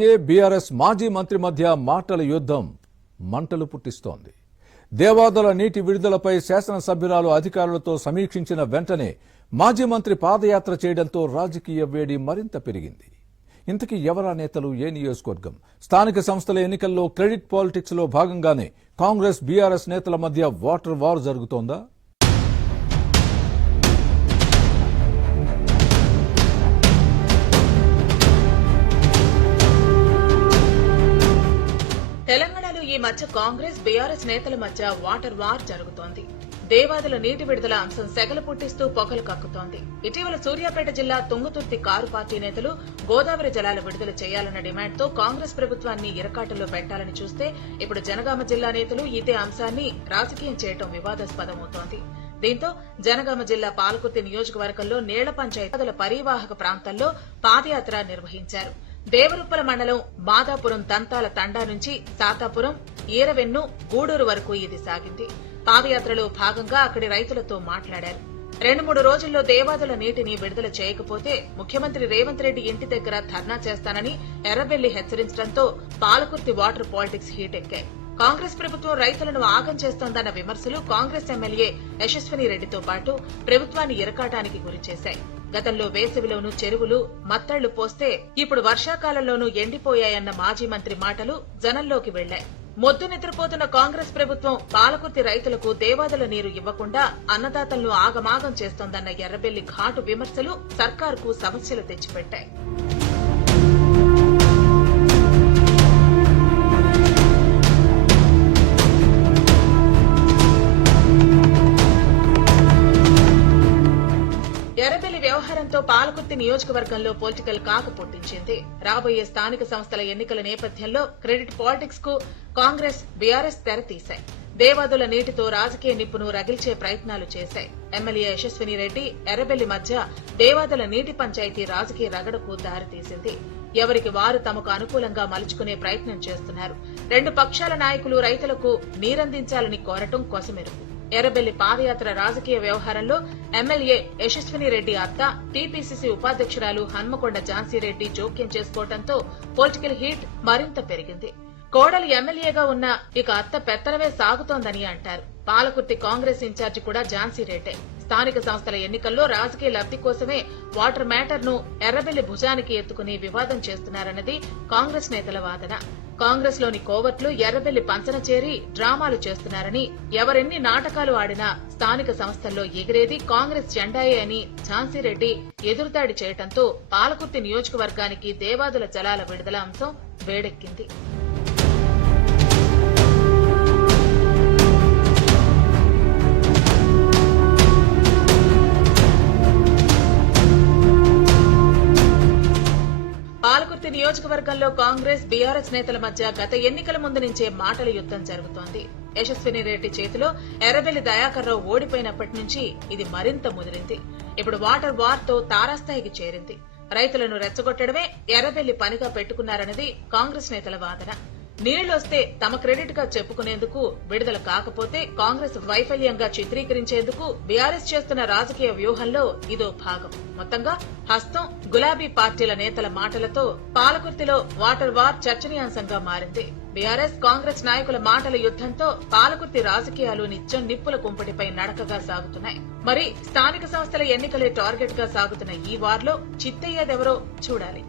MLA BRS మాజీ మంత్రి మధ్య మాటల యుద్ధం మంటలు పుట్టిస్తోంది. దేవాదుల నీటి విడుదలపై శాసనసభ్యురాలు అధికారులతో సమీక్షించిన వెంటనే మాజీ మంత్రి పాదయాత్ర చేయడంతో రాజకీయ వేడి మరింత పెరిగింది. ఇంతకీ ఎవరా నేతలు, ఏ నియోజకవర్గం? స్థానిక సంస్థల ఎన్నికల్లో క్రెడిట్ పాలిటిక్స్ లో భాగంగానే కాంగ్రెస్ బీఆర్ఎస్ నేతల మధ్య వాటర్ వార్ జరుగుతోందా? తెలంగాణలో ఈ మధ్య కాంగ్రెస్ బీఆర్ఎస్ నేతల మధ్య వాటర్ వార్ జరుగుతోంది. దేవాదుల నీటి విడుదల అంశం సెగలు పుట్టిస్తూ పొగలు కక్కుతోంది. ఇటీవల సూర్యాపేట జిల్లా తుంగతుర్తి కారు పార్టీ నేతలు గోదావరి జలాల విడుదల చేయాలన్న డిమాండ్తో కాంగ్రెస్ ప్రభుత్వాన్ని ఇరకాటంలో పెట్టాలని చూస్తే ఇప్పుడు జనగామ జిల్లా నేతలు ఇదే అంశాన్ని రాజకీయం చేయడం వివాదాస్పదమవుతోంది. దీంతో జనగామ జిల్లా పాలకుర్తి నియోజకవర్గంలో నీళ్ల పంచాయతీల పరివాహక ప్రాంతాల్లో పాదయాత్ర నిర్వహించారు. దేవరుప్పల మండలం మాదాపురం దంతాల తండా నుంచి సాతాపురం, ఈరవెన్ను, గూడూరు వరకు ఇది సాగింది. పాదయాత్రలో భాగంగా అక్కడి రైతులతో మాట్లాడారు. 2-3 రోజుల్లో దేవాదుల నీటిని విడుదల చేయకపోతే ముఖ్యమంత్రి రేవంత్ రెడ్డి ఇంటి దగ్గర ధర్నా చేస్తానని ఎర్రబెల్లి హెచ్చరించడంతో పాలకుర్తి వాటర్ పాలిటిక్స్ హీటెక్కాయి. కాంగ్రెస్ ప్రభుత్వం రైతులను ఆగం చేస్తోందన్న విమర్శలు కాంగ్రెస్ ఎమ్మెల్యే యశస్విని రెడ్డితో పాటు ప్రభుత్వాన్ని ఇరకాటానికి గురిచేశాయి. గతంలో వేసవిలోనూ చెరువులు మత్తళ్లు పోస్తే ఇప్పుడు వర్షాకాలంలోనూ ఎండిపోయాయన్న మాజీ మంత్రి మాటలు జనంలోకి వెళ్లాయి. మొద్దు నిద్రపోతున్న కాంగ్రెస్ ప్రభుత్వం పాలకుర్తి రైతులకు దేవాదుల నీరు ఇవ్వకుండా అన్నదాతలను ఆగమాగం చేస్తోందన్న ఎర్రబెల్లి ఘాటు విమర్శలు సర్కారుకు సమస్యలు తెచ్చిపెట్టాయి. ఎర్రబెల్లి వ్యవహారంతో పాలకుర్తి నియోజకవర్గంలో పొలిటికల్ కాక పుట్టించింది. రాబోయే స్థానిక సంస్థల ఎన్నికల నేపథ్యంలో క్రెడిట్ పాలిటిక్స్ కు కాంగ్రెస్ బీఆర్ఎస్ తెరతీశాయి. దేవాదుల నీటితో రాజకీయ నిప్పును రగిల్చే ప్రయత్నాలు చేశాయి. ఎమ్మెల్యే యశస్విని రెడ్డి ఎర్రబెల్లి మధ్య దేవాదుల నీటి పంచాయతీ రాజకీయ రగడకు దారితీసింది. ఎవరికి వారు తమకు అనుకూలంగా మలుచుకునే ప్రయత్నం చేస్తున్నారు. 2 పక్షాల నాయకులు రైతులకు నీరందించాలని కోరటం కొసమెరుపు. ఎర్రబెల్లి పాదయాత్ర రాజకీయ వ్యవహారంలో ఎమ్మెల్యే యశస్విని రెడ్డి అత్త, టీపీసీసీ ఉపాధ్యక్షురాలు హన్మకొండ ఝాన్సీరెడ్డి జోక్యం చేసుకోవడంతో పొలిటికల్ హీట్ మరింత పెరిగింది. కోడలు ఎమ్మెల్యేగా ఉన్న ఇక అత్త పెత్తనమే సాగుతోందని అంటారు. పాలకుర్తి కాంగ్రెస్ ఇన్ఛార్జి కూడా ఝాన్సీరెడ్డే. స్థానిక సంస్థల ఎన్నికల్లో రాజకీయ లబ్ది కోసమే వాటర్ మ్యాటర్ ను ఎర్రబెల్లి భుజానికి ఎత్తుకుని వివాదం చేస్తున్నారన్నది కాంగ్రెస్ నేతల వాదన. కాంగ్రెస్ లోని కోవర్ట్లు ఎర్రబెల్లి పంచన చేరి డ్రామాలు చేస్తున్నారని, ఎవరెన్ని నాటకాలు ఆడినా స్థానిక సంస్థల్లో ఎగిరేది కాంగ్రెస్ జెండాయే అని ఝాన్సీరెడ్డి ఎదురుదాడి చేయడంతో పాలకుర్తి నియోజకవర్గానికి దేవాదుల జలాల విడుదల అంశం వేడెక్కింది. పాలకుర్తి నియోజకవర్గంలో కాంగ్రెస్ బీఆర్ఎస్ నేతల మధ్య గత ఎన్నికల ముందు నుంచే మాటల యుద్దం జరుగుతోంది. యశస్విని రెడ్డి చేతిలో ఎర్రబెల్లి దయాకర్ రావు ఓడిపోయినప్పటి నుంచి ఇది మరింత ముదిరింది. ఇప్పుడు వాటర్ వార్ తో తారాస్థాయికి చేరింది. రైతులను రెచ్చగొట్టడమే ఎర్రబెల్లి పనిగా పెట్టుకున్నారన్నది కాంగ్రెస్ నేతల వాదన. నీళ్లొస్తే తమ క్రెడిట్ గా చెప్పుకునేందుకు, విడుదల కాకపోతే కాంగ్రెస్ వైఫల్యంగా చిత్రీకరించేందుకు బీఆర్ఎస్ చేస్తున్న రాజకీయ వ్యూహంలో ఇదో భాగం. మొత్తంగా హస్తం, గులాబీ పార్టీల నేతల మాటలతో పాలకుర్తిలో వాటర్ వార్ చర్చనీయాంశంగా మారింది. బీఆర్ఎస్ కాంగ్రెస్ నాయకుల మాటల యుద్దంతో పాలకుర్తి రాజకీయాలు నిత్యం నిప్పుల కుంపటిపై నడకగా సాగుతున్నాయి. మరి స్థానిక సంస్థల ఎన్నికలే టార్గెట్ గా సాగుతున్న ఈ వార్లో చిత్తయ్యేదెవరో చూడాలి.